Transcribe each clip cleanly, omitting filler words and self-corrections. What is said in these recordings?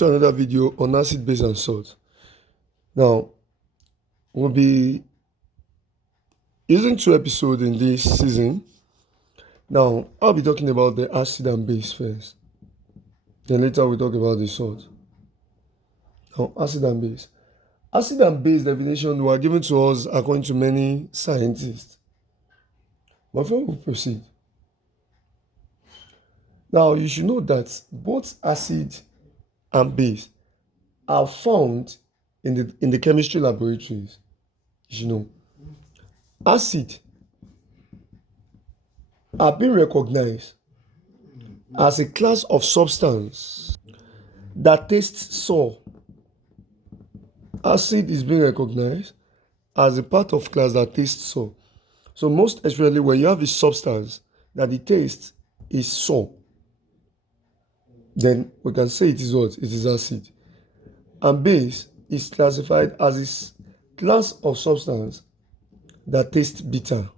to another video on acid, base, and salt. Now, we'll be using 2 episodes in this season. Now, I'll be talking about the acid and base first. Then later we'll talk about the salt. Now, acid and base. Acid and base definition were given to us according to many scientists. But before we proceed, now you should know that both acid and base are found in the chemistry laboratories. You should know. Acid are being recognized as a class of substance that tastes sour. Acid is being recognized as a part of class that tastes sour. So most especially when you have a substance that the taste is sour, then we can say it is what? It is acid. And base is classified as a class of substance that tastes bitter.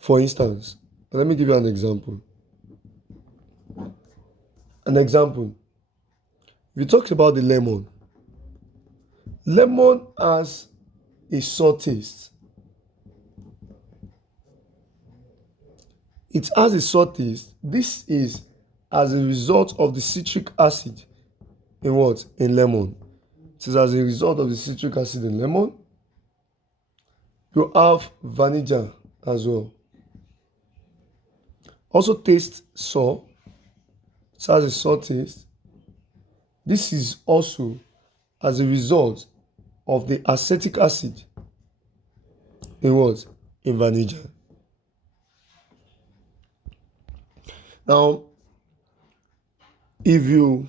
For instance, let me give you an example. We talked about the lemon. Lemon has a sour taste. It has a sour taste. This is as a result of the citric acid in what? In lemon. It is as a result of the citric acid in lemon. You have vanilla as well. Also tastes sour. It has a sour taste. This is also as a result of the acetic acid in what? In vanilla. Now, if you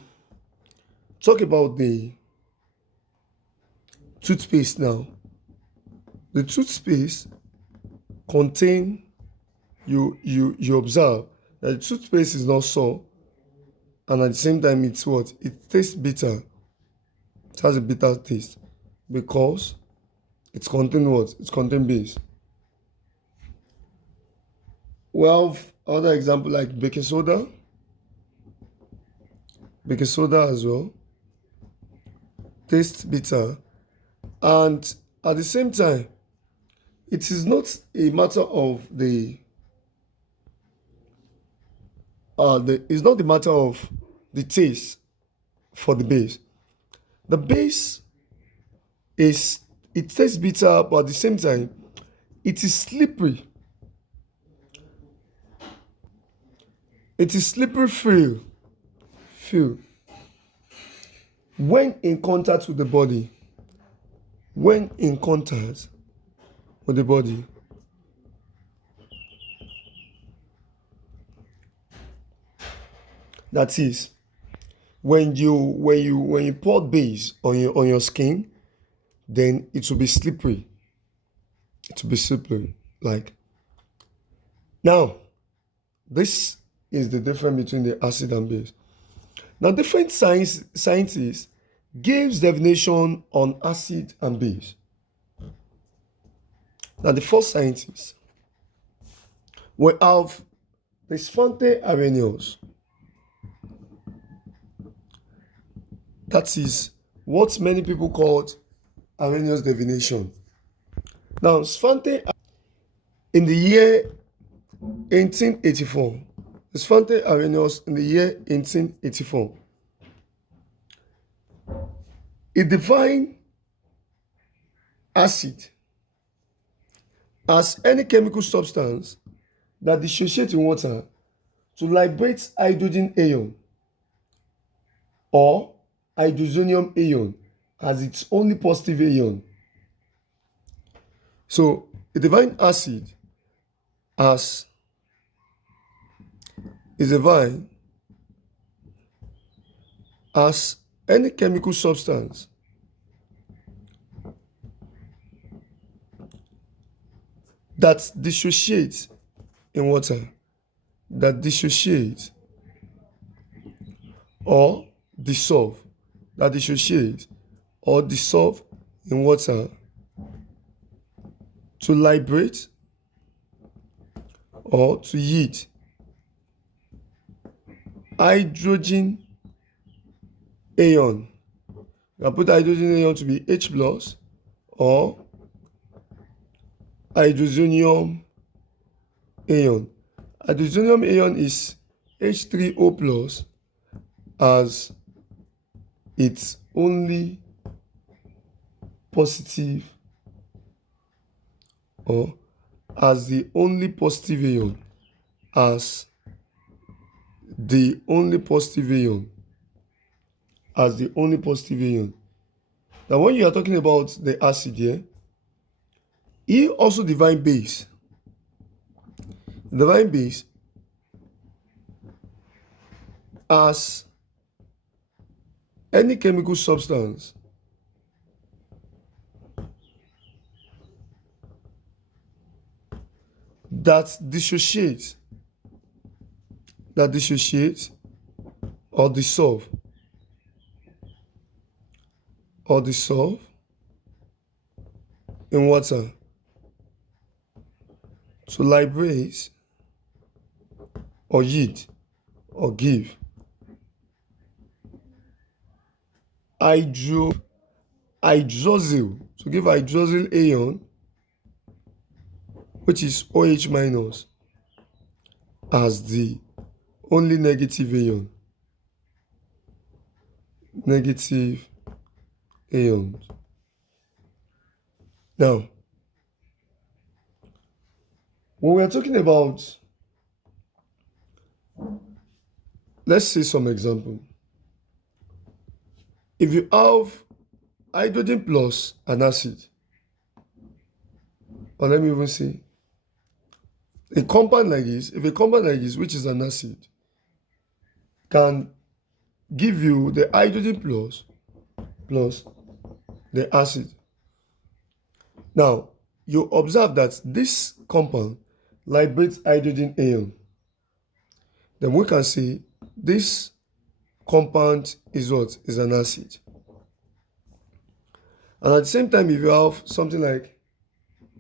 talk about the toothpaste now, the toothpaste contain, you observe that the toothpaste is not sour, and at the same time it's what? It tastes bitter. It has a bitter taste because it's contain what? It's contain base. We have other example like baking soda. Baking soda as well tastes bitter, and at the same time it is not a matter of it's not the matter of the taste for the base. The base it tastes bitter, but at the same time it is slippery. It is slippery feel when in contact with the body. When in contact with the body, that is, when you pour base on your skin, then it will be slippery. It will be slippery. Like now, this is the difference between the acid and base. Now, different scientists gives definition on acid and base. Now, the first scientist, we have the Svante Arrhenius. That is what many people called Arrhenius definition. Now, Svante, in the year 1884, Svante Arrhenius in the year 1884, he defined acid as any chemical substance that dissociates in water to liberate hydrogen ion or hydrozonium ion as its only positive ion. So, he defined acid as defined as any chemical substance that dissociates in water, that dissociates or dissolve, that dissociates or dissolve in water to liberate or to yield hydrogen ion. You can put hydrogen ion to be H plus or hydrogenium ion. Hydrogenium ion is H3O plus as its only positive or as the only positive ion, as the only positive ion, as the only positive ion. Now when you are talking about the acid here, E also define base. Define base as any chemical substance that dissociates or dissolve in water to liberate or yield or give hydroxyl, to give hydroxyl ion, which is OH minus, as the only negative ion. Negative ions. Now, when we are talking about, let's say some example. If you have hydrogen plus an acid, or let me even say a compound like this, if a compound like this, which is an acid, can give you the hydrogen plus the acid. Now, you observe that this compound liberates hydrogen ion. Then we can say this compound is what? Is an acid. And at the same time, if you have something like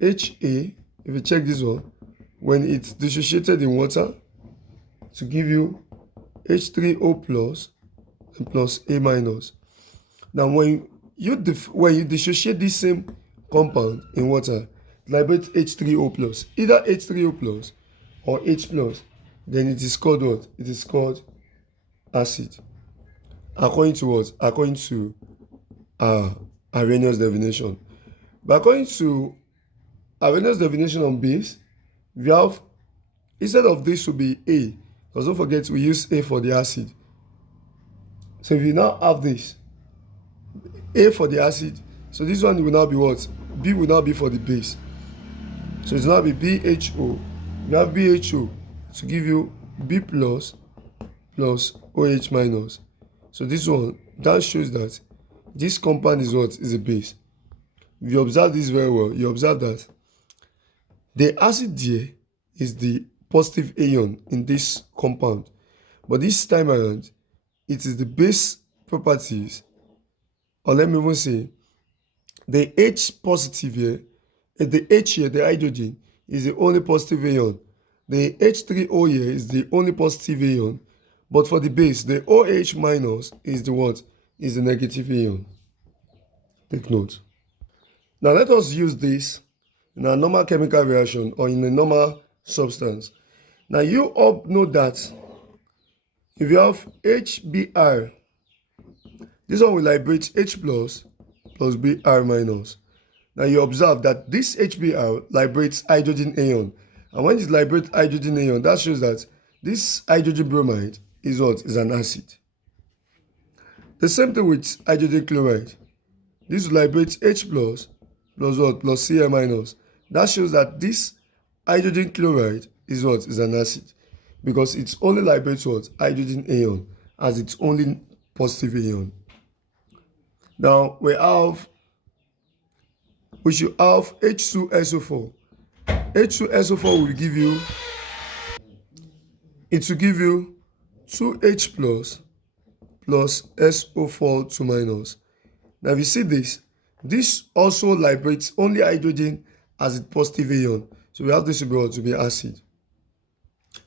HA, if you check this one, when it's dissociated in water to give you H3O plus and plus A minus. Now when you dissociate this same compound in water, liberate H3O plus, either H3O plus or H plus, then it is called what? It is called acid. According to what? According to Arrhenius definition. But according to Arrhenius definition on base, we have, instead of this to be A, because don't forget we use A for the acid. So if you now have this, A for the acid, so this one will now be what? B will now be for the base. So it will now be BHO. You have BHO to give you B plus plus OH minus. So this one, that shows that this compound is what? Is a base. If you observe this very well, you observe that the acid there is the positive ion in this compound. But this time around, it is the base properties, or let me even say, the H positive here, the H here, the hydrogen, is the only positive ion. The H3O here is the only positive ion. But for the base, the OH minus is the what? Is the negative ion. Take note. Now let us use this in a normal chemical reaction or in a normal substance. Now you all know that if you have HBr, this one will liberate H plus plus Br minus. Now you observe that this HBr liberates hydrogen ion. And when it liberates hydrogen ion, that shows that this hydrogen bromide is what? Is an acid. The same thing with hydrogen chloride. This will liberate H plus plus what? Plus Cl minus. That shows that this hydrogen chloride is what? Is an acid. Because it only liberates what? Hydrogen ion as its only positive ion. Now we should have H2SO4. H2SO4 will give you, it will give you 2H plus plus SO4 2 minus. Now if you see this also liberates only hydrogen as its positive ion. So we have this to be acid.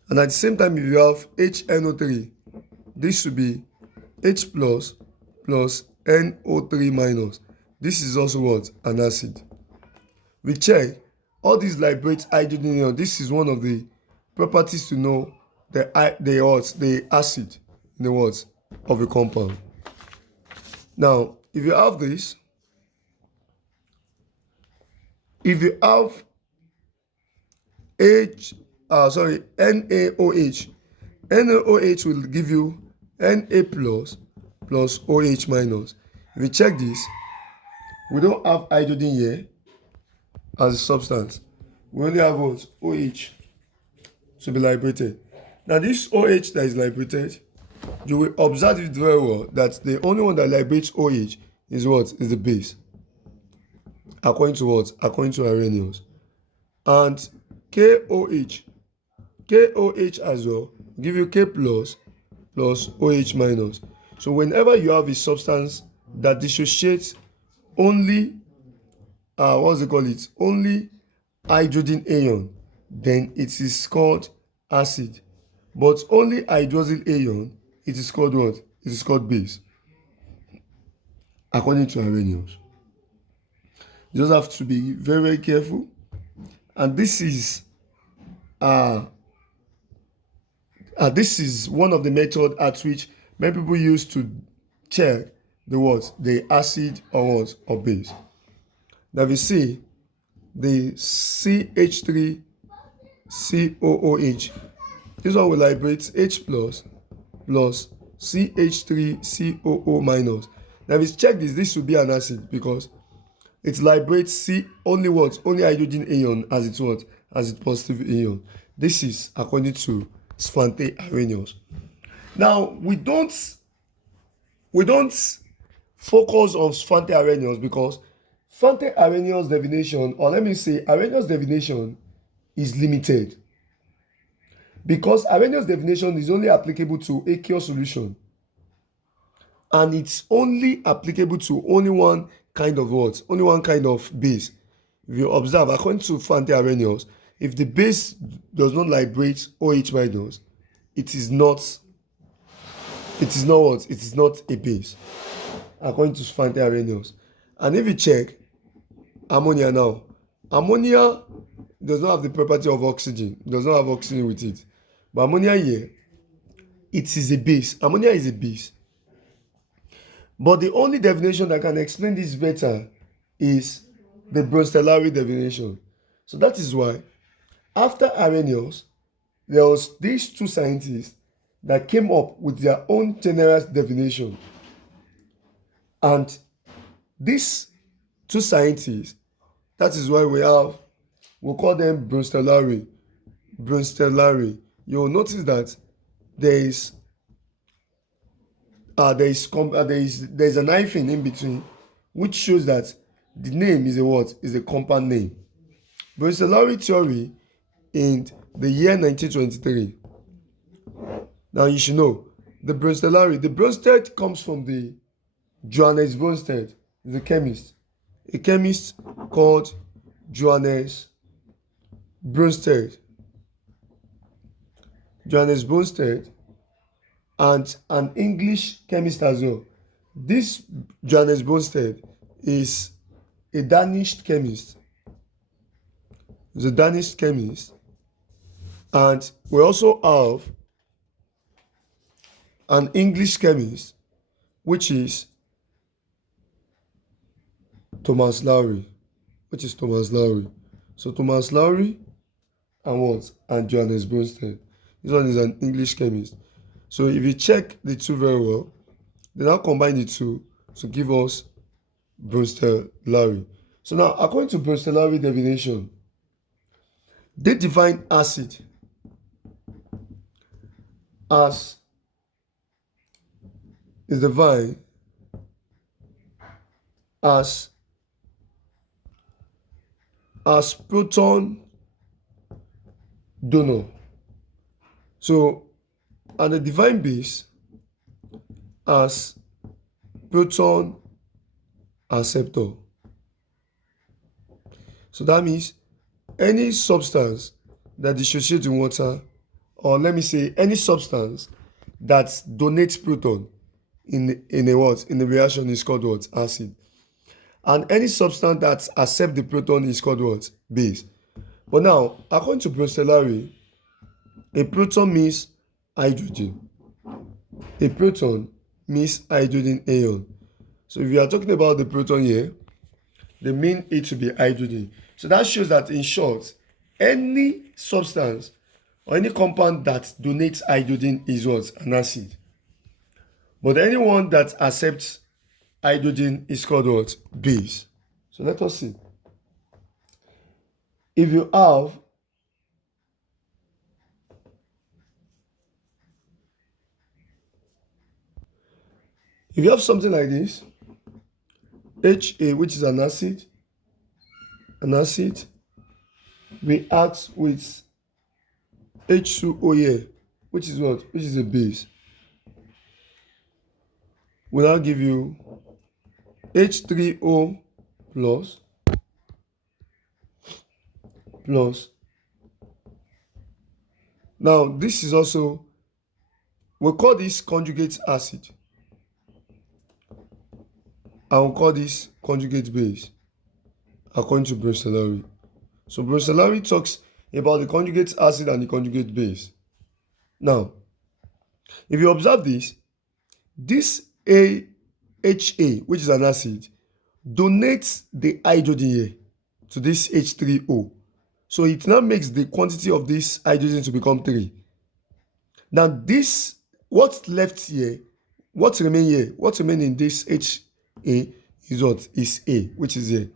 And at the same time, if you have HNO3, this should be H plus plus NO3 minus. This is also what? An acid. We check all these liberate hydrogen ion. This is one of the properties to know the acid in the words of a compound. Now, if you have this, if you have NaOH, NaOH will give you Na plus plus OH minus. If you check this, we don't have hydrogen here as a substance. We only have what? OH to be liberated. Now this OH that is liberated, you will observe it very well that the only one that liberates OH is what? Is the base. According to what? According to Arrhenius. And KOH as well give you K plus plus OH minus. So whenever you have a substance that dissociates only only hydrogen ion, then it is called acid. But only hydroxyl ion, it is called what? It is called base, according to Arrhenius. You just have to be very, very careful. And this is one of the methods at which many people use to check the acid or what? Or base. Now we see the CH3COOH. This one will liberate H plus plus CH3COO minus. Now if you check this will be an acid because it liberates C only what? Only hydrogen ion as its what? As its positive ion. This is according to Svante Arrhenius. Now we don't focus on Svante Arrhenius because Svante Arrhenius definition, or let me say Arrhenius definition, is limited. Because Arrhenius definition is only applicable to aqueous solution. And it's only applicable to only one kind of what? Only one kind of base. If you observe, according to Svante Arrhenius, if the base does not liberate OH minus, it is not what? It is not a base, according to Svante Arrhenius. And if you check ammonia now, ammonia does not have the property of oxygen. It does not have oxygen with it. But ammonia here, it is a base. Ammonia is a base. But the only definition that can explain this better is the Brunstellari definition. So that is why after Arrhenius, there was these two scientists that came up with their own general definition. And these two scientists, that is why we'll call them Brunstellari. You'll notice that there is an hyphen in between, which shows that the name is a what? Is a compound name. Brunstellari theory in the year 1923. Now you should know the Brunstead comes from the Johannes Brunstead, the chemist. A chemist called Johannes Brunstead. Johannes Brunstead, and an English chemist as well. This Johannes Brunstead is a Danish chemist. He's a Danish chemist. And we also have an English chemist, which is Thomas Lowry. So Thomas Lowry and what? And Johannes Brunstead. This one is an English chemist. So if you check the two very well, they now combine the two to give us Brunstellari. So now, according to Brunstellari definition, they define acid as is defined as proton donor. So, and the divine base as proton acceptor. So that means any substance that dissociates in water, or let me say any substance that donates proton in a what? In a reaction is called what? Acid. And any substance that accepts the proton is called what? Base. But now, according to Bronsellari, a proton means hydrogen. A proton means hydrogen ion. So if you are talking about the proton here, they mean it to be hydrogen. So that shows that, in short, any substance or any compound that donates hydrogen is what? An acid. But anyone that accepts hydrogen is called what? Base. So let us see. If you have something like this, Ha, which is an acid reacts with H2O here, which is what? Which is a base. Will now give you H3O plus plus. Now this is also, we'll call this conjugate acid, and we'll call this conjugate base according to Bronsellari. So Bronsellari talks about the conjugate acid and the conjugate base. Now, if you observe this AHA, which is an acid, donates the hydrogen here to this H3O. So it now makes the quantity of this hydrogen to become 3. Now this, what's left here, what remain here, what remain in this HA is what? Is A, which is here.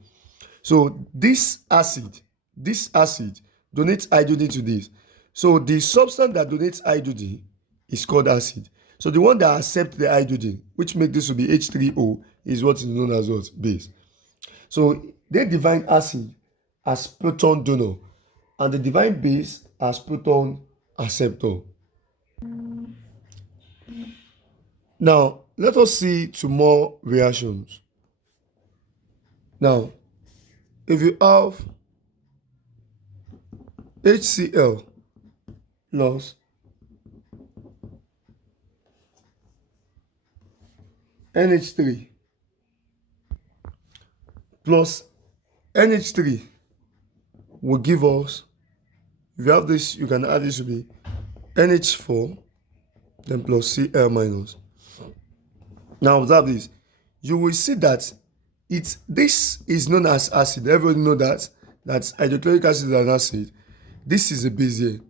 So this acid donates hydrogen to this. So the substance that donates hydrogen is called acid. So the one that accepts the hydrogen, which makes this to be H3O, is what is known as what? Base. So they define acid as proton donor, and they define base as proton acceptor. Now, let us see two more reactions. Now, if you have HCl plus NH3 plus NH3 will give us, if you have this, you can add this to be NH4 then plus Cl minus. Now observe this. You will see that this is known as acid. Everybody know that hydrochloric acid is an acid. This is a base here.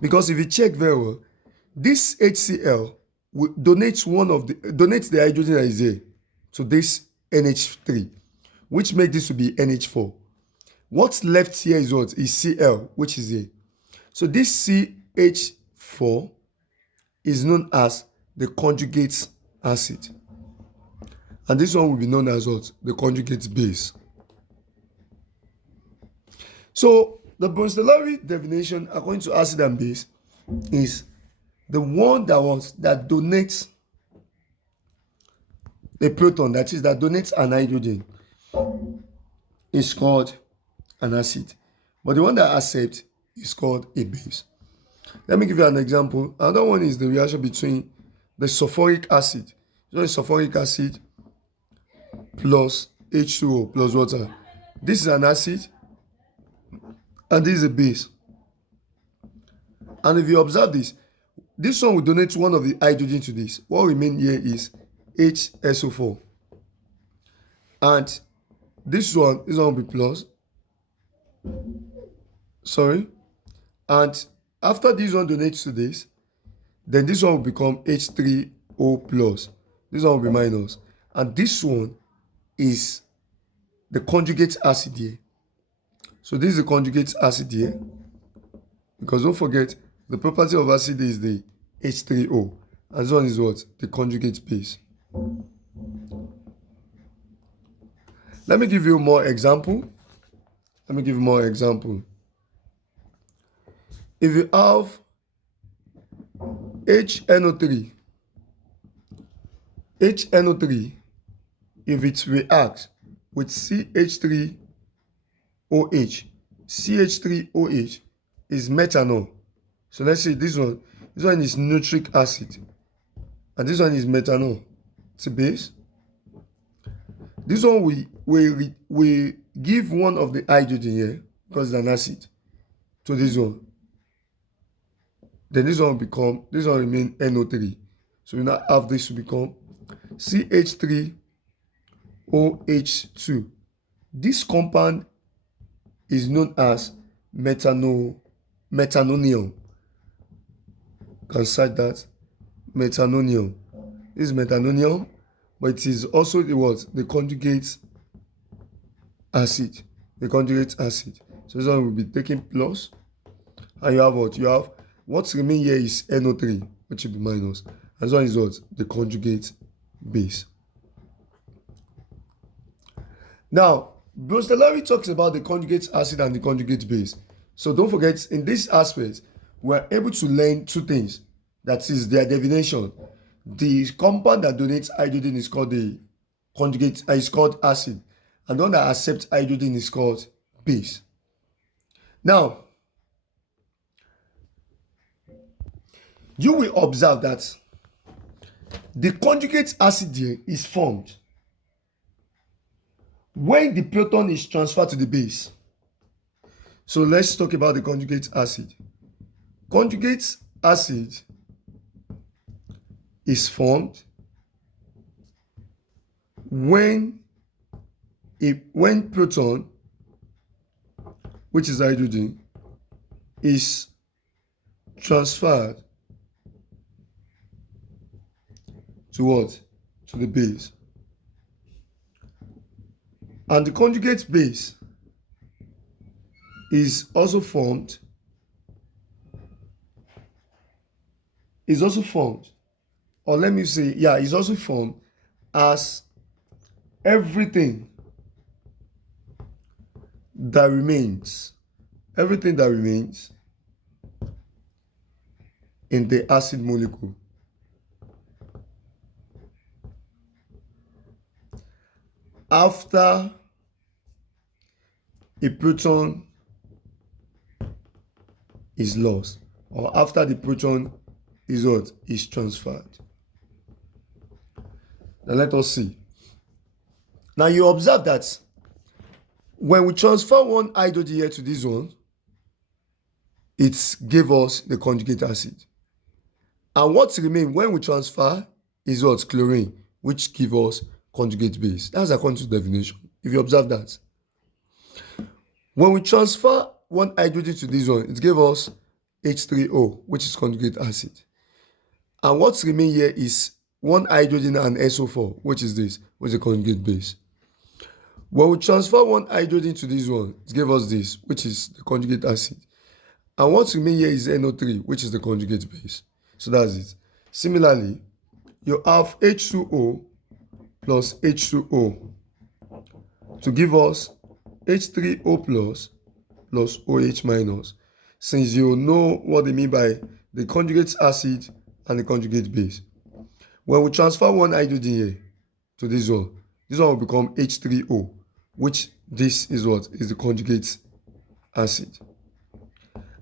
Because if you check very well, this HCl will donates the hydrogen that is here to this NH3, which makes this to be NH4. What's left here is what? Is Cl, which is here. So this CH4 is known as the conjugate acid. And this one will be known as what? The conjugate base. So the Bronsellari definition according to acid and base is the one that donates a proton, that is, that donates an hydrogen, is called an acid. But the one that accepts is called a base. Let me give you an example. Another one is the reaction between the sulfuric acid. So sulfuric acid plus H2O plus water. This is an acid and this is a base. And if you observe this one will donate one of the hydrogen to this. What remains here is HSO4. And this one will be plus. Sorry. And after this one donates to this, then this one will become H3O plus. This one will be minus. And this one is the conjugate acid here. So this is the conjugate acid here. Because don't forget, the property of acid is the H3O. And this one is what? The conjugate base. Let me give you more example. If you have HNO3, if it reacts with CH3OH is methanol. So let's say this one This one is nitric acid. And this one is methanol. It's a base. This one we give one of the hydrogen here because it's an acid to this one. Then this one remain NO3. So we now have this to become CH3OH2. This compound is known as methanonium. You can cite that. Methanonium. This is methanonium, but it is also the what? The conjugate acid. The conjugate acid. So this one will be taking plus. And you have what? You have what's remain here is NO3, which will be minus. And this one is what? The conjugate base. Now, Brostolari talks about the conjugate acid and the conjugate base. So don't forget, in this aspect, we're able to learn two things. That is their definition. The compound that donates hydrogen is called the conjugate, is called acid. And the one that accepts hydrogen is called base. Now, you will observe that the conjugate acid here is formed when the proton is transferred to the base. So let's talk about the conjugate acid. Conjugate acid is formed when proton, which is hydrogen, is transferred to what? To the base. And the conjugate base is also formed or let me say, is also formed as everything that remains in the acid molecule after a proton is lost, or after the proton is what? Is transferred. Now let us see. Now you observe that when we transfer one hydrogen here to this one, it gave us the conjugate acid. And what remains when we transfer is what? Chlorine, which gives us conjugate base. That's according to the definition. If you observe that. When we transfer one hydrogen to this one, it gave us H3O, which is conjugate acid. And what remains here is one hydrogen and SO4, which is this, which is the conjugate base. When we transfer one hydrogen to this one, it gave us this, which is the conjugate acid. And what remains here is NO3, which is the conjugate base. So that's it. Similarly, you have H2O plus H2O to give us H3O plus OH minus. Since you know what they mean by the conjugate acid and the conjugate base. When we transfer one hydrogen here to this one will become H3O, which this is what? Is the conjugate acid.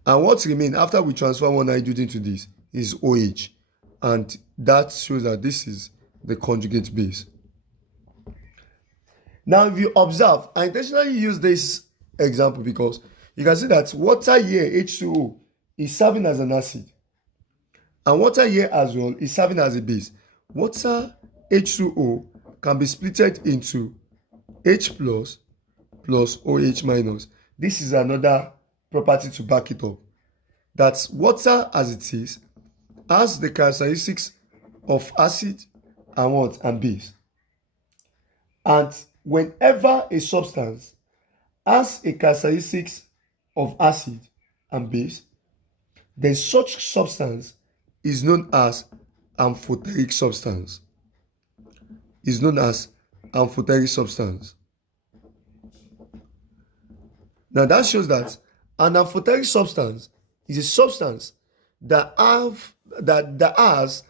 And what remains after we transfer one hydrogen to this is OH. And that shows that this is the conjugate base. Now, if you observe, I intentionally use this example because you can see that water here, H2O, is serving as an acid. And water here as well is serving as a base. Water H2O can be splitted into H plus OH minus. This is another property to back it up. That water as it is has the characteristics of acid and what? And base. And whenever a substance has a characteristics of acid and base, then such substance is known as amphoteric substance. Is known as amphoteric substance. Now that shows that an amphoteric substance is a substance that has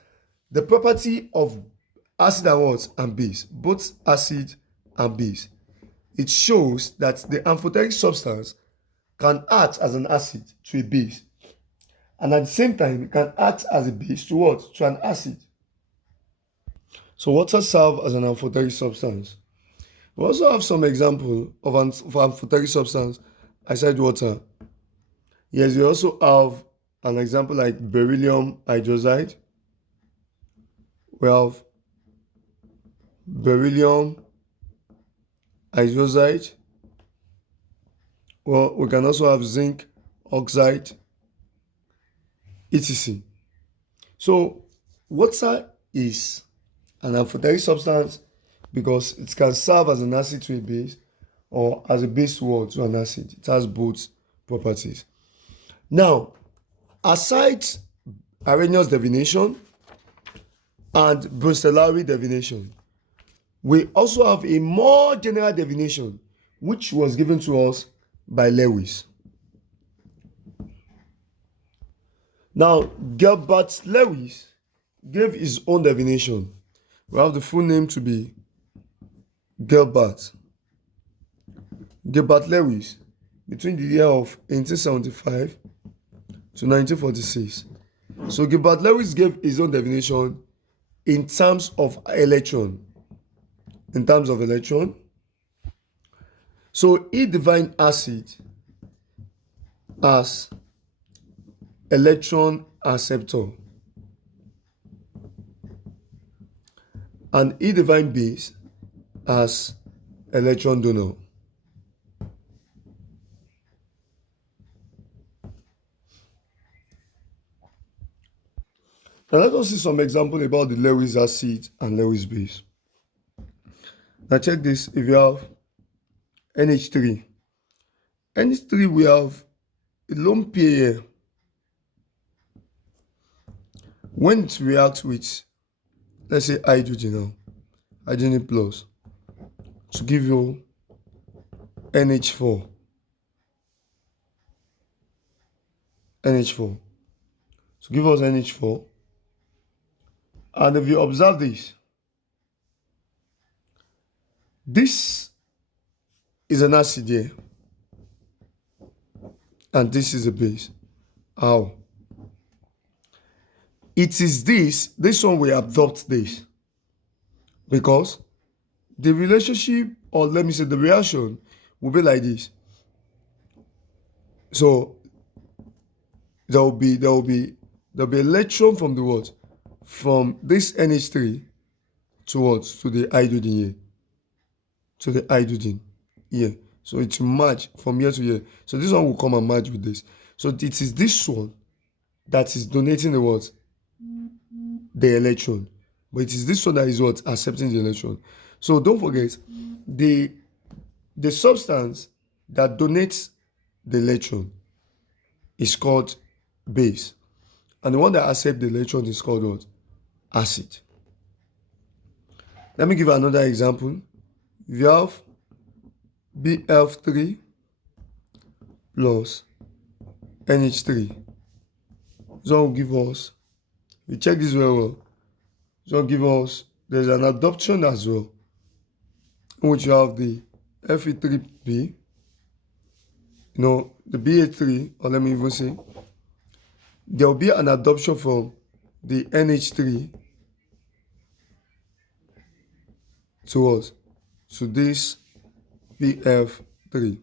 the property of acid and what? And base. Both acid and base. It shows that the amphoteric substance can act as an acid to a base. and at the same time it can act as a base to what? To an acid. So water serves as an amphoteric substance. We also have some example of an amphoteric substance aside water. Yes, we also have an example like beryllium hydroxide. We have beryllium hydroxide. Well, we can also have zinc oxide, etc. So water is an amphoteric substance because it can serve as an acid to a base or as a base to an acid. It has both properties. Now, aside Arrhenius divination and Brunelleschi divination, we also have a more general divination which was given to us by Lewis. Now, Gilbert Lewis gave his own divination. We have the full name to be Gilbert Lewis between the year of 1875 to 1946. So Gilbert Lewis gave his own definition in terms of electron. So he defined acid as electron acceptor, and he defined base as electron donor. Now let us see some example about the Lewis acid and Lewis base. Now check this. If you have NH3, we have a lone pair here. When it reacts with, let's say, hydrogen now, hydrogen plus, to give you NH4. To give us NH4. And if you observe this is an acid here, and this is a base. How? It is this one will adopt this, because the relationship, or let me say the reaction, will be like this. So there will be electron from the what? From this NH3 towards to the hydrogen here. To the hydrogen here. So it will match from here to here. So this one will come and match with this. So it is this one that is donating the what? The electron. But it is this one that is what? Accepting the electron. So don't forget, the substance that donates the electron is called base. And the one that accepts the electron is called what? Acid. Let me give you another example. We have BF3 plus NH3. This one will give us, we check this very well. This one will give us, there's an adoption as well, in which you have the Fe3B, the BA3, or let me even say, there will be an adoption from the NH3 to this BF3.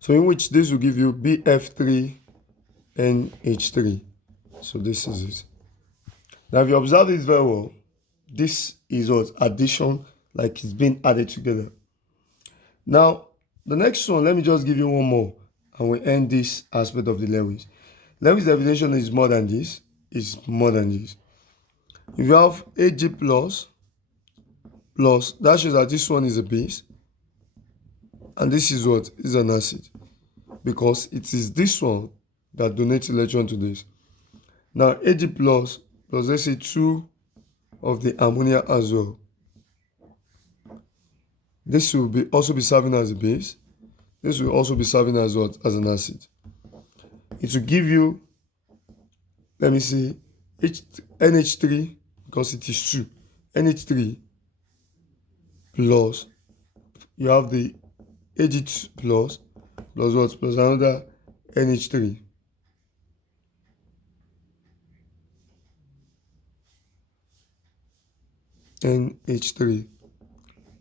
So in which this will give you BF3NH3. So this is it. Now if you observe it very well, this is what? Addition, like it's being added together. Now the next one, let me just give you one more and we end this aspect of the Lewis. Lewis definition is more than this. If you have Ag plus, that shows that this one is a base, and this is what? Is an acid, because it is this one that donates electron to this. Now Ag plus let's say 2 of the ammonia as well. This will also be serving as a base. This will also be serving as what? As an acid. It will give you, let me see, NH3, because it is 2. NH3 plus, you have the Ag plus what? Plus another NH3. NH3.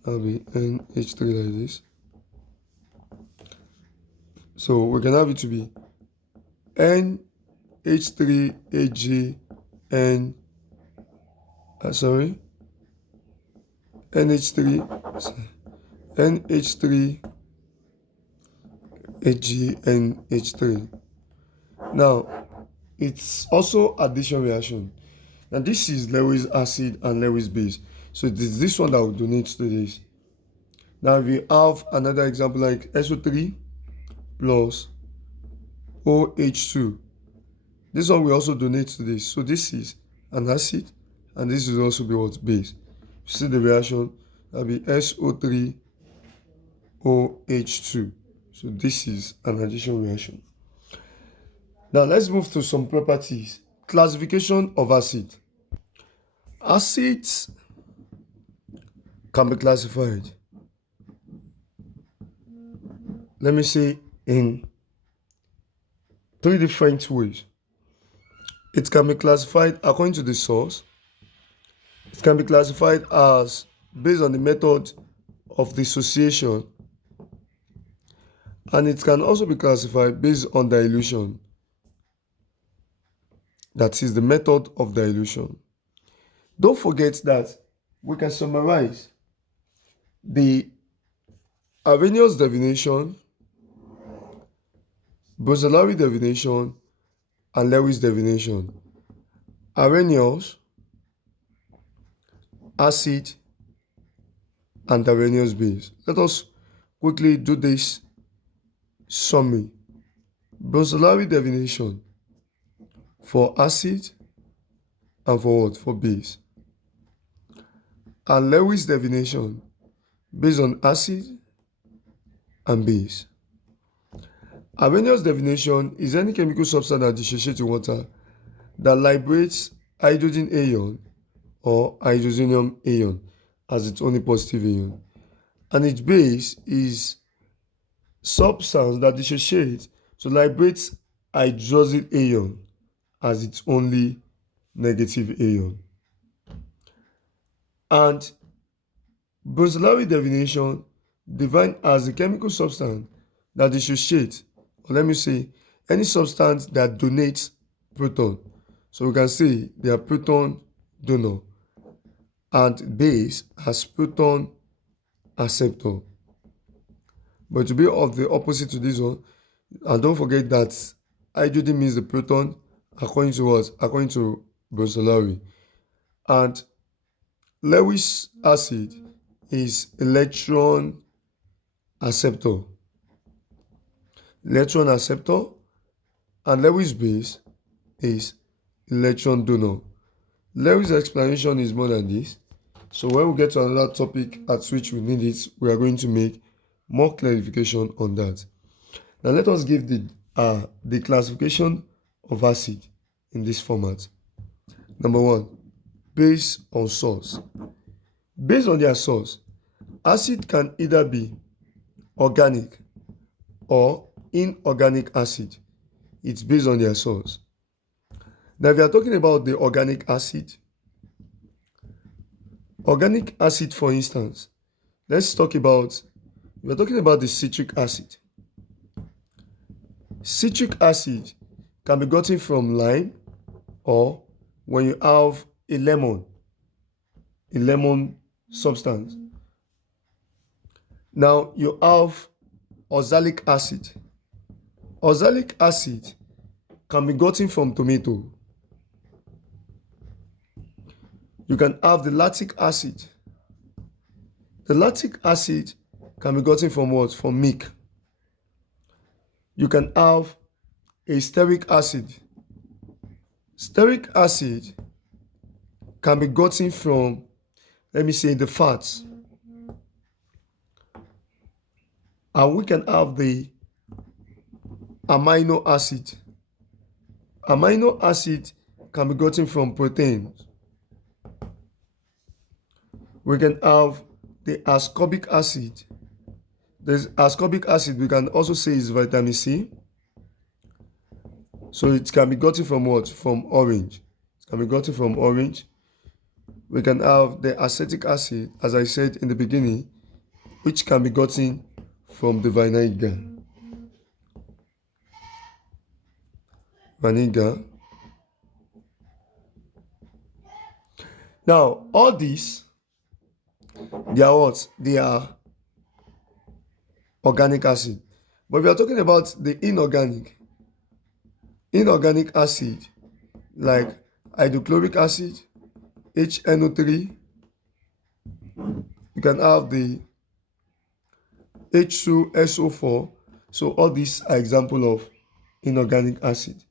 That'll be NH3 like this. So we can have it to be NH3AG N NH3 NH3 AgNH3. Now it's also addition reaction. Now this is Lewis acid and Lewis base. So it is this one that will donate to this. Now we have another example like SO3 plus OH2. This one will also donate to this. So this is an acid and this will also be what? Base. You see the reaction, that will be SO3 OH2. So this is an addition reaction. Now let's move to some properties. Classification of acid. Acids can be classified, let me say, in three different ways. It can be classified according to the source. It can be classified as based on the method of dissociation, and it can also be classified based on dilution. That is the method of dilution. Don't forget that we can summarize the Arrhenius divination, Brunelleschi divination, and Lewis divination. Arrhenius, acid, and Arrhenius base. Let us quickly do this summary. Brunelleschi divination for acid and for what? For base. And Lewis divination based on acid and base. Arrhenius divination is any chemical substance that dissociates in water that liberates hydrogen ion or hydrogenium ion as its only positive ion. And its base is substance that dissociates to liberate hydroxyl ion as its only negative ion. And Brunelleschi divination defined as a chemical substance that dissociates, or let me say, any substance that donates proton. So we can say they are proton donor, and base has proton acceptor. But to be of the opposite to this one, and don't forget that hydrogen means the proton according to what? According to Brunelleschi. And Lewis acid is electron acceptor. Electron acceptor, and Lewis base is electron donor. Lewis explanation is more than this. So when we get to another topic at which we need it, we are going to make more clarification on that. Now let us give the classification of acid in this format. Number one, based on source. Based on their source, acid can either be organic or inorganic acid. It's based on their source. Now, if you are talking about the organic acid, for instance, let's talk about, we're talking about the citric acid. Citric acid can be gotten from lime, or when you have a lemon substance. Now you have oxalic acid. Oxalic acid can be gotten from tomato. You can have the lactic acid. The lactic acid can be gotten from what? From milk. You can have a stearic acid. Stearic acid can be gotten from, let me say, the fats. And we can have the amino acid. Amino acid can be gotten from proteins. We can have the ascorbic acid. There's ascorbic acid, we can also say is vitamin C. So it can be gotten from what? From orange. It can be gotten from orange. We can have the acetic acid, as I said in the beginning, which can be gotten from the vinegar. Vinegar. Now, all these, they are what? They are organic acid. But we are talking about the inorganic acid, like hydrochloric acid, HNO3. You can have the H2SO4. So all these are example of inorganic acid.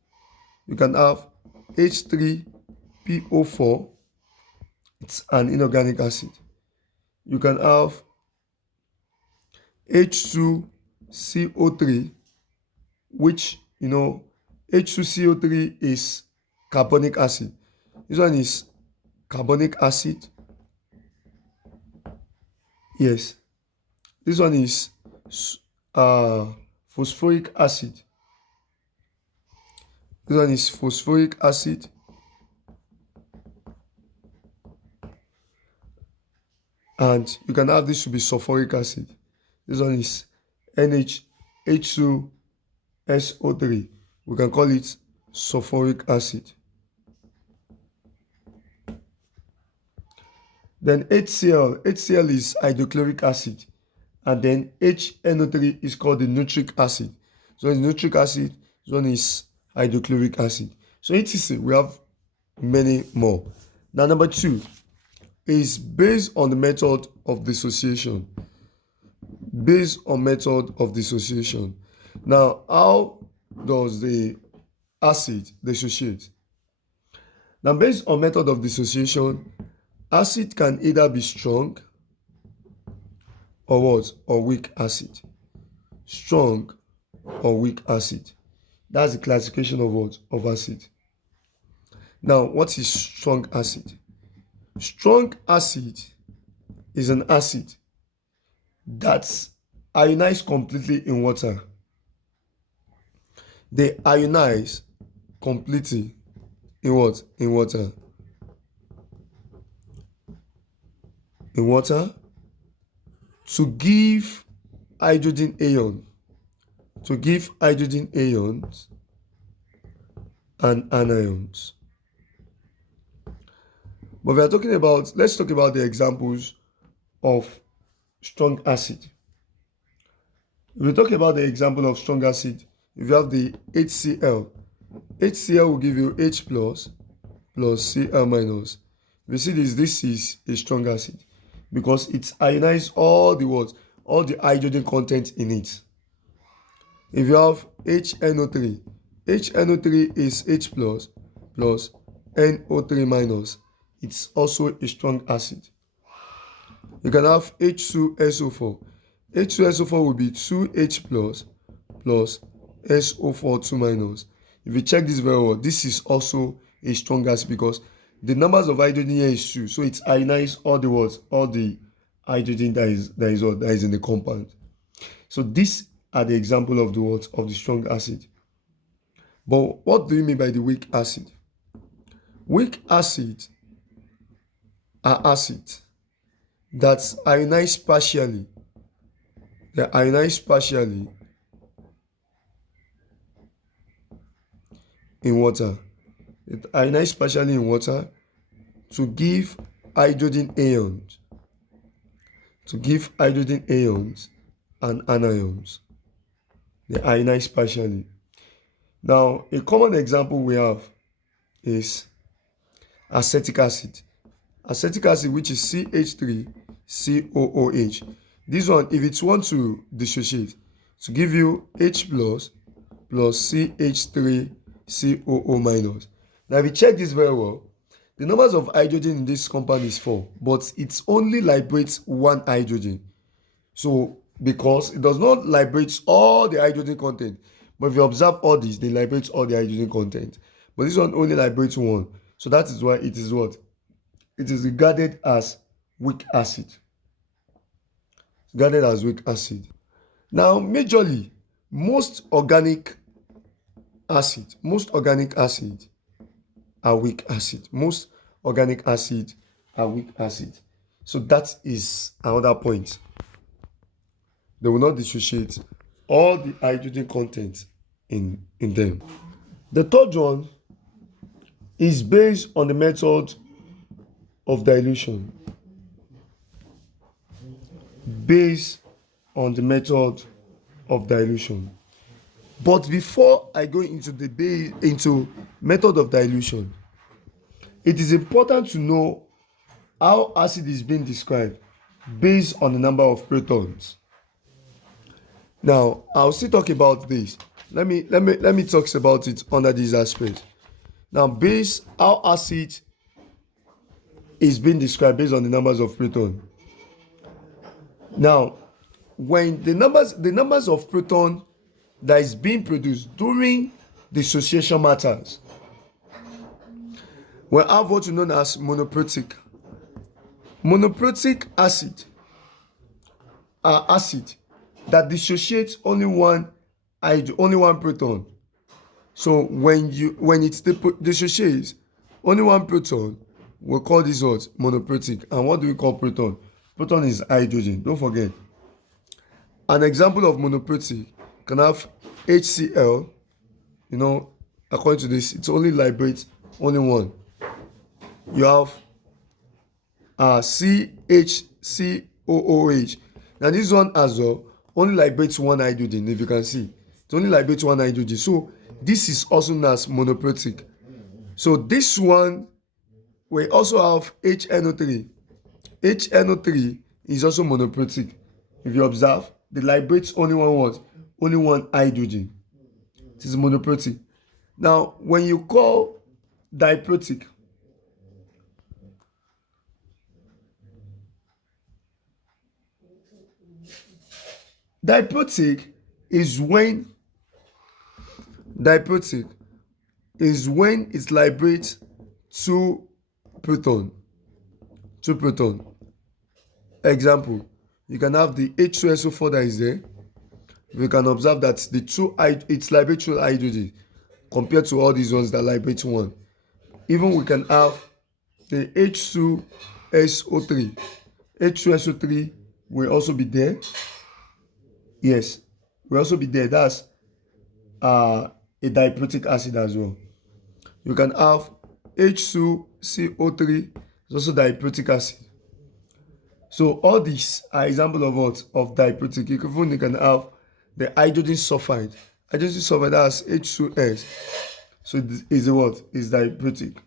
You can have H3PO4. It's an inorganic acid. You can have H2CO3, which H2CO3 is carbonic acid. This one is carbonic acid. Yes. This one is uh, phosphoric acid. This one is phosphoric acid. And you can have this to be sulfuric acid. This one is H2SO3. We can call it sulfuric acid. Then HCl is hydrochloric acid. And then HNO3 is called the nitric acid. So it's nitric acid, this one is hydrochloric acid. So etc. We have many more. Now number 2 is based on the method of dissociation. Based on method of dissociation. Now, how does the acid dissociate? Now, based on method of dissociation, acid can either be strong or what? Or weak acid. Strong or weak acid. That's the classification of what? Of acid. Now, what is strong acid? Strong acid is an acid that's ionized completely in water. They ionize completely in what? In water. In water to give hydrogen ion. To give hydrogen ions and anions. But we are talking about, let's talk about the examples of strong acid. If we talk about the example of strong acid, if you have the HCl, HCl will give you H plus Cl minus. If you see this is a strong acid because it ionizes all the what? All the hydrogen content in it. If you have HNO3, HNO3 is H plus NO3 minus. It's also a strong acid. You can have H2SO4. H2SO4 will be 2H plus SO4 2 minus. If you check this very well, this is also a strong acid because the numbers of hydrogen here is 2. So it ionizes all the what? All the hydrogen that is in the compound. So these are the example of the what? Of the strong acid. But what do you mean by the weak acid? Weak acid are acids that ionize partially. They ionize partially in water. It ionizes partially in water to give hydrogen ions. To give hydrogen ions and anions. They ionize partially. Now, a common example we have is acetic acid. Acetic acid, which is CH3COOH. This one, if it wants to dissociate, to give you H plus CH3COO minus. Now, if you check this very well, the numbers of hydrogen in this compound is 4, but it only liberates one hydrogen. So, because it does not liberate all the hydrogen content, but if you observe all these, they liberate all the hydrogen content. But this one only liberates one. So that is why it is what? It is regarded as weak acid. Regarded as weak acid. Now, majorly, most organic acid. Most organic acid are weak acid. Most organic acid are weak acid. So that is another point. They will not dissociate all the hydrogen content in them. The third one is based on the method of dilution. Based on the method of dilution. But before I go into method of dilution, it is important to know how acid is being described based on the number of protons. Now, I'll still talk about this. Let me talk about it under this aspect. Now, based how acid is being described based on the numbers of proton. Now, when the numbers of proton that is being produced during dissociation matters, we have what is known as monoprotic. Monoprotic acid are acid that dissociates only one proton. So when it dissociates only one proton, we call this what? Monoprotic. And what do we call proton? Proton is hydrogen. Don't forget. An example of monoprotic can have HCl. According to this, it only liberates only one. You have CHCOOH. Now this one as well only liberates one hydrogen. If you can see, it only liberates one hydrogen. So this is also known as monoprotic. So this one, we also have HNO3. HNO3 is also monoprotic. If you observe, they liberates only one what? Only one hydrogen. It is monoprotic. Now, when you call diprotic, diprotic is when it liberates two proton. Example, you can have the H2SO4 that is there. We can observe that it liberates two hydrogen compared to all these ones that liberate one. Even we can have the H2SO3. H2SO3 will also be there. Yes, will also be there. That's a diprotic acid as well. You can have H2CO3, is also diprotic acid. So all these are examples of what? Of diprotic. You can have the hydrogen sulfide. Hydrogen sulfide, that's H2S. So it is a what? Is diprotic.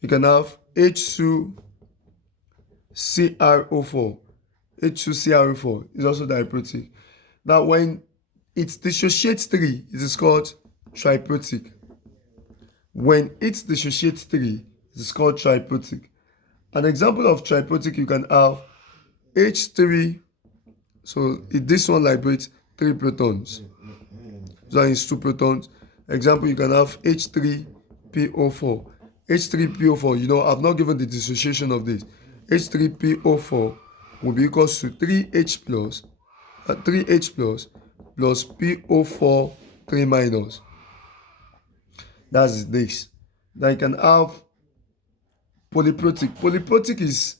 You can have H2CrO4. H2CrO4 is also diprotic. Now when it dissociates 3, it is called triprotic. When it dissociates 3, it is called triprotic. An example of triprotic, you can have H3. So this one liberates 3 protons. So it's 2 protons. Example, you can have H3PO4. H3PO4, I've not given the dissociation of this. H3PO4 will be equals to 3H plus plus PO4 3 minus. That's this. Then you can have polyprotic. Polyprotic is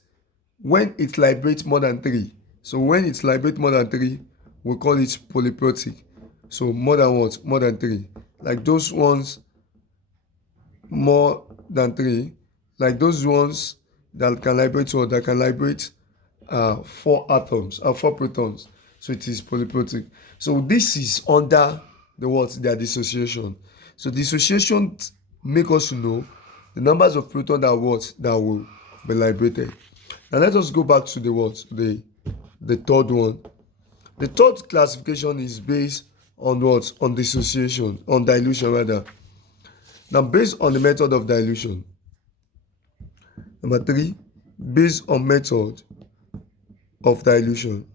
when it liberates more than 3. So when it liberates more than 3, we call it polyprotic. So more than what? More than 3. Like those ones more than 3. Like those ones that can liberate what? That can liberate 4 atoms, 4 protons. So it is polyprotic. So this is under the what? Their dissociation. So dissociation make us know the numbers of protons that will be liberated. Now let us go back to the what? The third one. The third classification is based on what? On dissociation, on dilution rather. Now based on the method of dilution. Number 3, based on method of dilution.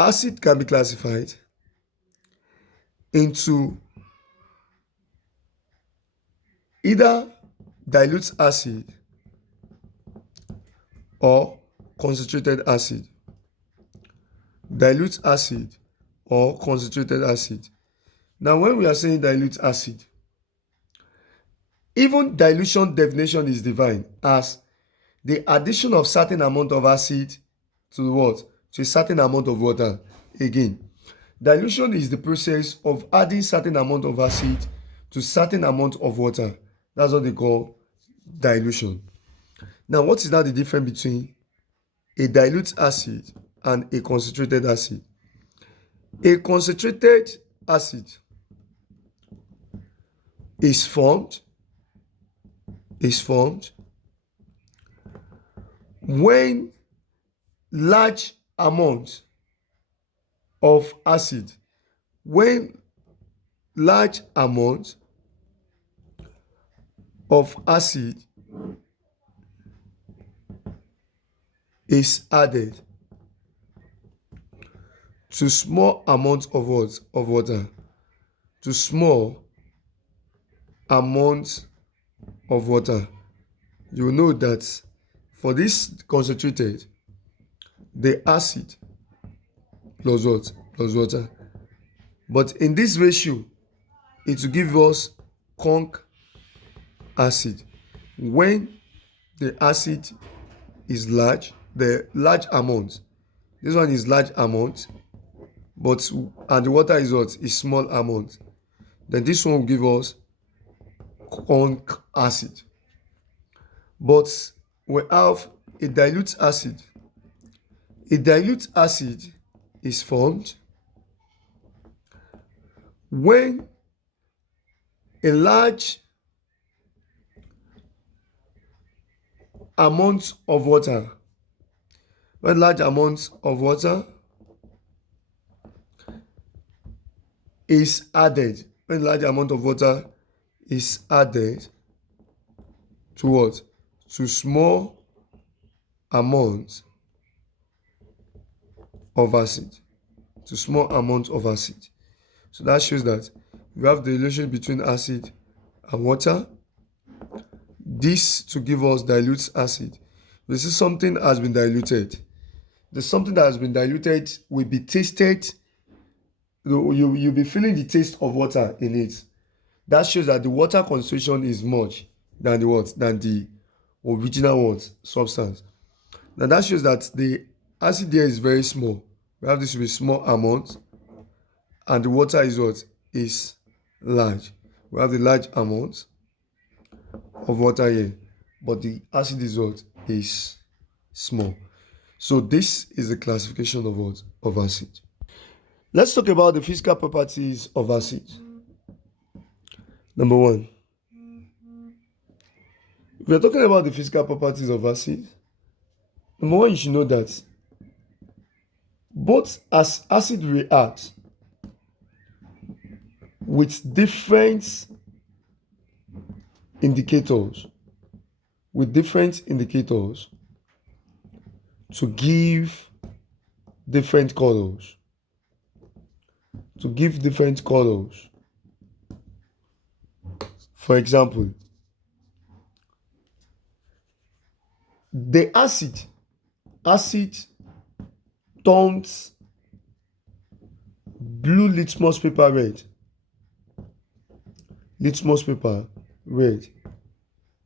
Acid can be classified into either dilute acid or concentrated acid. Dilute acid or concentrated acid. Now, when we are saying dilute acid, even dilution definition is defined as the addition of certain amount of acid to what? To a certain amount of water. Again, dilution is the process of adding certain amount of acid to certain amount of water. That's what they call dilution. Now, what is now the difference between a dilute acid and a concentrated acid? A concentrated acid is formed when large amount of acid when large amount of acid is added to small amount of what? Of water. To small amount of water. You know that for this concentrated, the acid plus what? Plus water. But in this ratio, it will give us conc acid. When the acid is large, the large amount. This one is large amount, but and the water is what? Is small amount. Then this one will give us conc acid. But we have a dilute acid. A dilute acid is formed when a large amount of water, is added, when large amount of water is added to what? To small amount of acid. To small amount of acid. So that shows that we have the relation between acid and water. This to give us dilute acid. This is something has been diluted. The something that has been diluted will be tasted. You'll be feeling the taste of water in it. That shows that the water concentration is much than the what? Than the original what? Substance. Now that shows that the acid there is very small. We have this with small amount, and the water is what? Is large. We have the large amount of water here, but the acid is what? Is small. So this is the classification of what? Of acid. Let's talk about the physical properties of acid. Number one, we are talking about the physical properties of acid. Number one, you should know that both as acid reacts with different indicators, to give different colors. For example, the acid turns blue litmus paper red.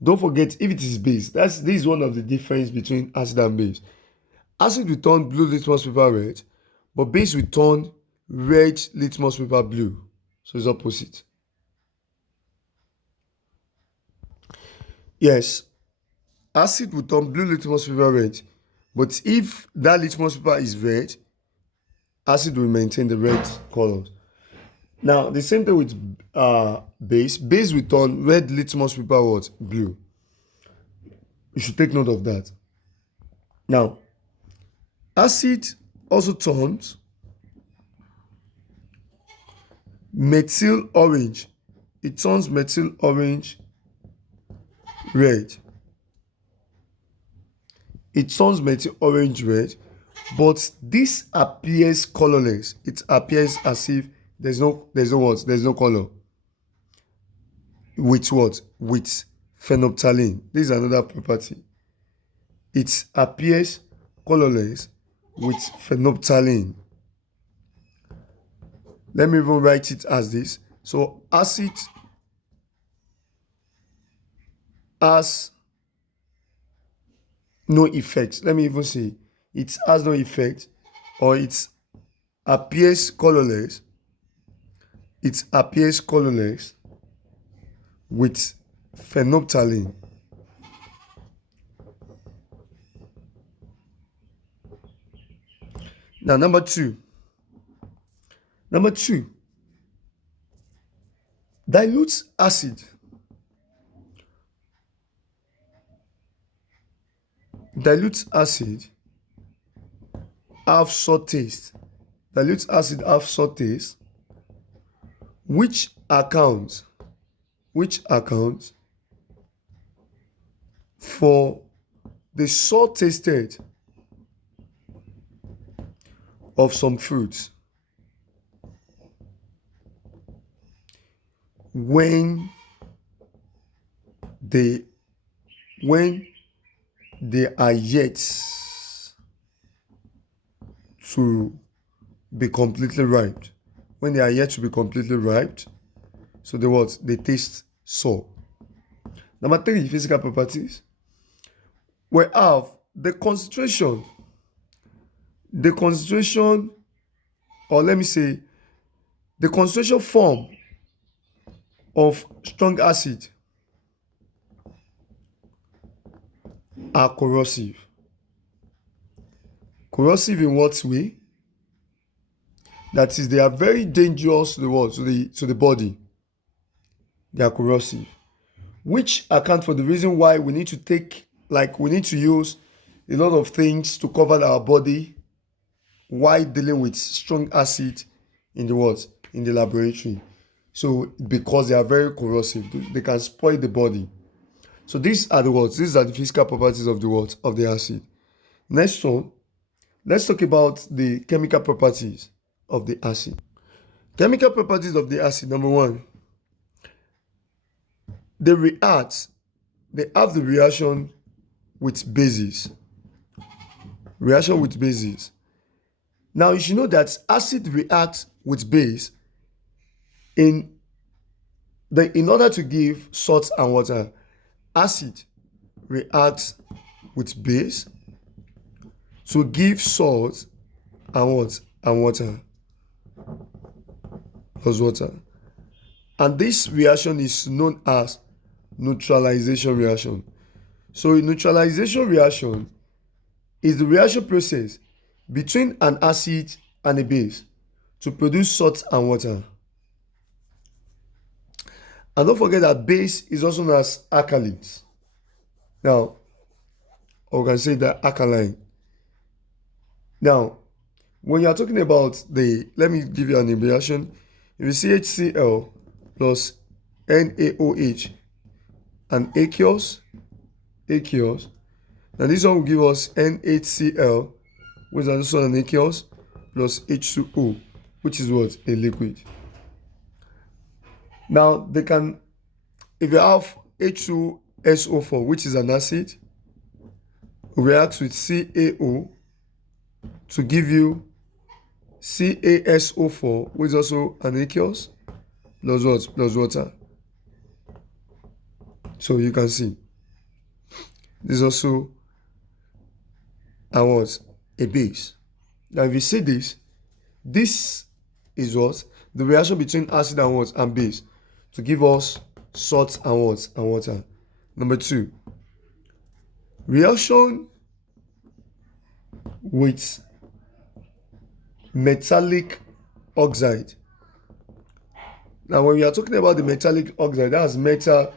Don't forget, if it is base, this is one of the difference between acid and base. Acid will turn blue litmus paper red, but base will turn red litmus paper blue. So it's opposite. Yes, acid will turn blue litmus paper red, but if that litmus paper is red, acid will maintain the red color. Now, the same thing with base. Base will turn red litmus paper what? Blue. You should take note of that. Now, acid also turns methyl orange. It turns methyl orange red. But this appears colorless. It appears as if there's no color. With what? With phenolphthalein. This is another property. It appears colorless with phenolphthalein. Let me even write it as this. So acid has no effect. Let me even say it has no effect, or it appears colorless. It appears colorless with phenolphthalein. Now, number two, dilute acid. Dilute acid have sour taste. Dilute acid have sour taste, which accounts for the sour tasted of some fruits when they when they are yet to be completely ripe. When they are yet to be completely ripe, so they taste sour. Number three, physical properties. We have the concentration, or let me say, the concentration form of strong acid are corrosive. Corrosive in what way? That is, they are very dangerous to the world, to the body. They are corrosive, which account for the reason why we need to use a lot of things to cover our body while dealing with strong acid in the laboratory. So because they are very corrosive, they can spoil the body. So these are the physical properties of the acid. Next one, let's talk about the chemical properties of the acid. Chemical properties of the acid. Number one, they react. They have the reaction with bases. Reaction with bases. Now you should know that acid reacts with base in order to give salt and water. Acid reacts with base to give salt and water plus water. And this reaction is known as neutralization reaction. So a neutralization reaction is the reaction process between an acid and a base to produce salt and water. And don't forget that base is also known as alkalines. Now, or we can say that alkaline. Now, when you are talking about let me give you an abbreviation. If you see HCl plus NaOH and aqueous, now this one will give us NHCl, which is also an aqueous, plus H2O, which is what? A liquid. Now, if you have H2SO4, which is an acid, reacts with CaO to give you CaSO4, which is also an aqueous, plus what? Plus water. So you can see this is also a base. Now if you see this is what? The reaction between acid and base to give us salt and water. Number two, reaction with metallic oxide. Now when we are talking about the metallic oxide, that's metal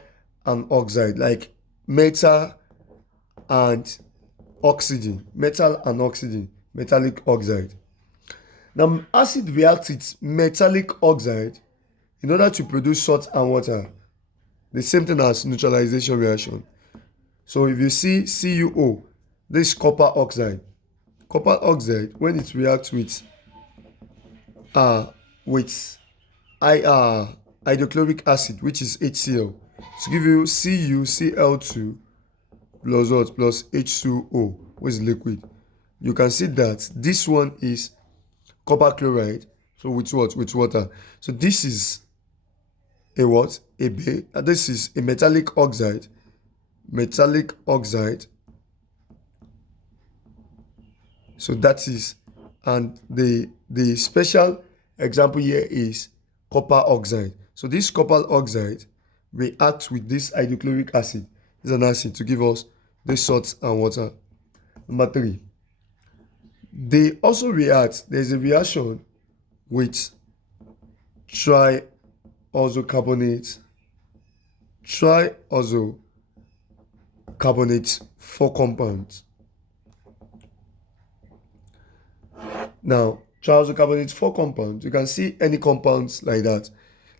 and oxide, like metal and oxygen, metallic oxide. Now acid reacts with metallic oxide in order to produce salt and water. The same thing as neutralization reaction. So if you see CuO, this is copper oxide. Copper oxide, when it reacts with hydrochloric acid, which is HCl, to give you CuCl2 plus what? Plus H2O, which is liquid. You can see that this one is copper chloride So with what? With water. So this is a what? A base. This is a metallic oxide. Metallic oxide. So that is, and the special example here is copper oxide. So this copper oxide reacts with this hydrochloric acid. This is an acid to give us the salts and water. Number 3. They also react. There's a reaction with triazocarbonate. Triazocarbonate 4 compounds. Now, triazocarbonate 4 compounds, you can see any compounds like that.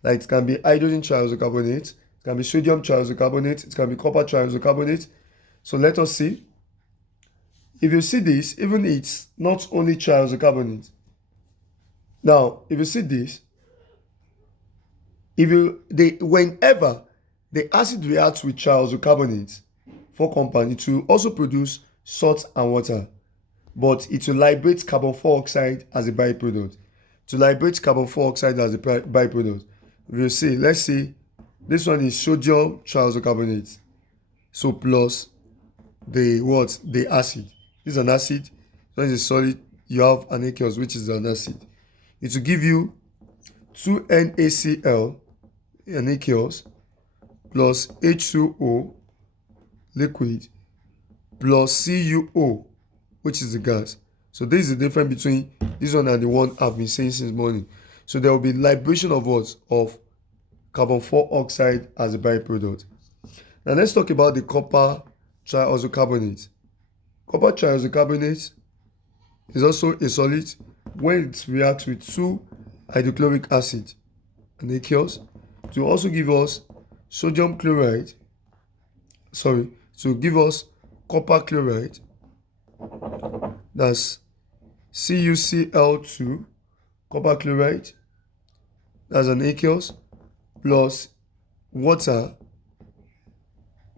Like it can be hydrogen triazocarbonate, it can be sodium triazocarbonate, it can be copper triazocarbonate. So let us see. If you see this, even it's not only triazocarbonate. Now, if you see this, whenever the acid reacts with triazocarbonate 4 compound, it will also produce salt and water. But it will liberate carbon dioxide as a byproduct. To liberate carbon dioxide as a byproduct, we'll see, let's say this one is sodium triazocarbonate. So plus the acid. This is an acid. When it's a solid, you have an aqueous, which is an acid. It will give you 2NaCl, an aqueous, plus H2O, liquid, plus CuO, which is the gas. So this is the difference between this one and the one I've been saying since morning. So there will be liberation of what? Of carbon dioxide as a byproduct. Now let's talk about the copper triazocarbonate. Copper triazocarbonate is also a solid when it reacts with 2 hydrochloric acid and aqueous. It will also give us sodium chloride. To give us copper chloride. That's CuCl2, copper chloride. That's an aqueous, plus water,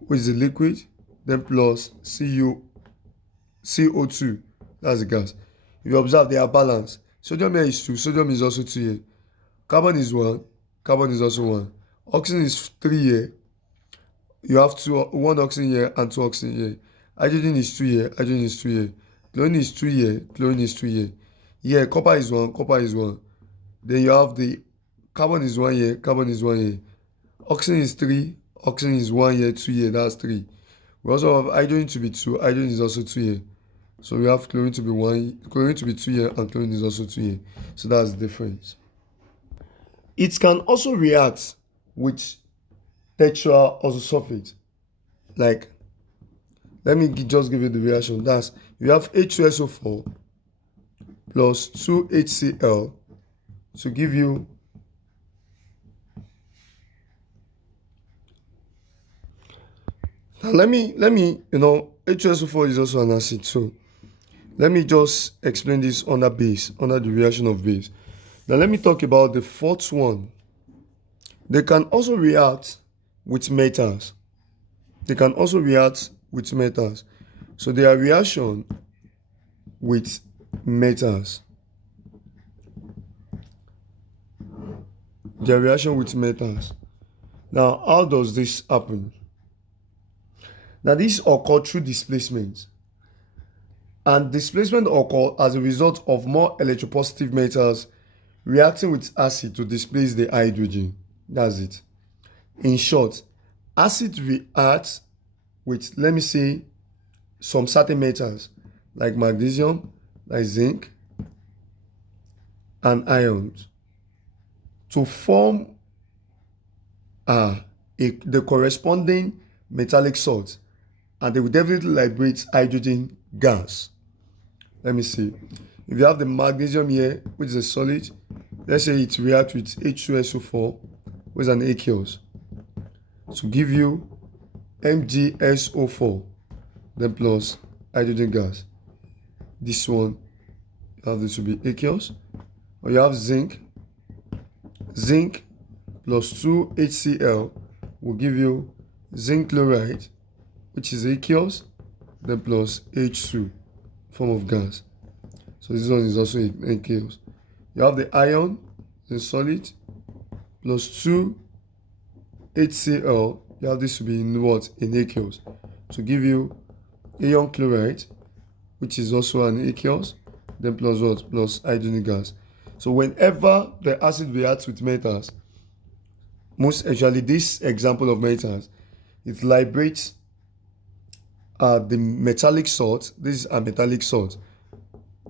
which is a liquid, then plus CO2, that's the gas. If you observe, they are balanced. Sodium here is 2, sodium is also 2 here. Carbon is 1, carbon is also 1. Oxygen is 3 here. You have 1 oxygen here and 2 oxygen here. Hydrogen is 2 here, hydrogen is 2 here. Chlorine is 2 here, chlorine is 2 here. Here, copper is 1, copper is 1. Then you have the carbon is 1 here, carbon is 1 here. Oxygen is 3, oxygen is 1 here, 2 here, that's 3. We also have hydrogen to be 2, hydrogen is also 2 here. So we have chlorine to be 1, chlorine to be 2 here, and chlorine is also 2 here. So that's the difference. It can also react with tetraoxosulfate. Like, let me just give you the reaction. That's, you have H2SO4 plus 2HCl to give you now let me H2SO4 is also an acid. So let me just explain this under the reaction of base. Now let me talk about the 4th one. They can also react with metals. So their reaction with metals. Now, how does this happen? Now, this occurs through displacement. And displacement occurs as a result of more electropositive metals reacting with acid to displace the hydrogen. That's it. In short, acid reacts with, let me say, some certain metals like magnesium, like zinc, and ions to form the corresponding metallic salt, and they will definitely liberate hydrogen gas. Let me see. If you have the magnesium here, which is a solid, let's say it reacts with H2SO4, which is an aqueous, to give you MgSO4, then plus hydrogen gas. This one, you have this to be aqueous. Or you have zinc plus 2HCl will give you zinc chloride, which is aqueous, then plus H2, form of gas. So this one is also aqueous. You have the iron in solid plus 2 HCl. You have this to be in what? In aqueous. To give you iron chloride, which is also an aqueous, then plus what? Plus hydrogen gas. So whenever the acid reacts with metals, most actually this example of metals, it liberates the metallic salt. This is a metallic salt.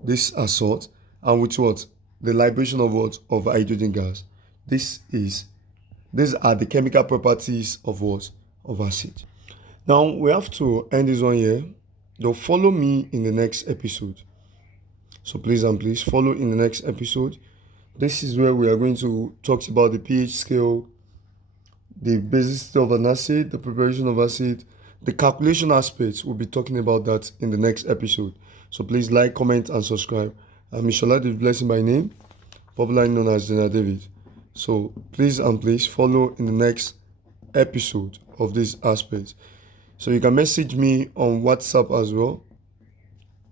This is salt, and with what? The liberation of what? Of hydrogen gas. These are the chemical properties of what? Of acid. Now we have to end this one here. You'll follow me in the next episode. So please and please follow in the next episode. This is where we are going to talk about the pH scale, the basicity of an acid, the preparation of acid, the calculation aspects. We'll be talking about that in the next episode. So please like, comment, and subscribe. I'm Mishola, the blessing by name, popularly known as General David. So please and please follow in the next episode of this aspect. So you can message me on WhatsApp as well.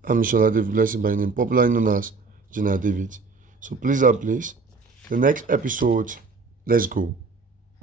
I'm Mishola, the blessing by name, popularly known as General David. So please and please, the next episode, let's go.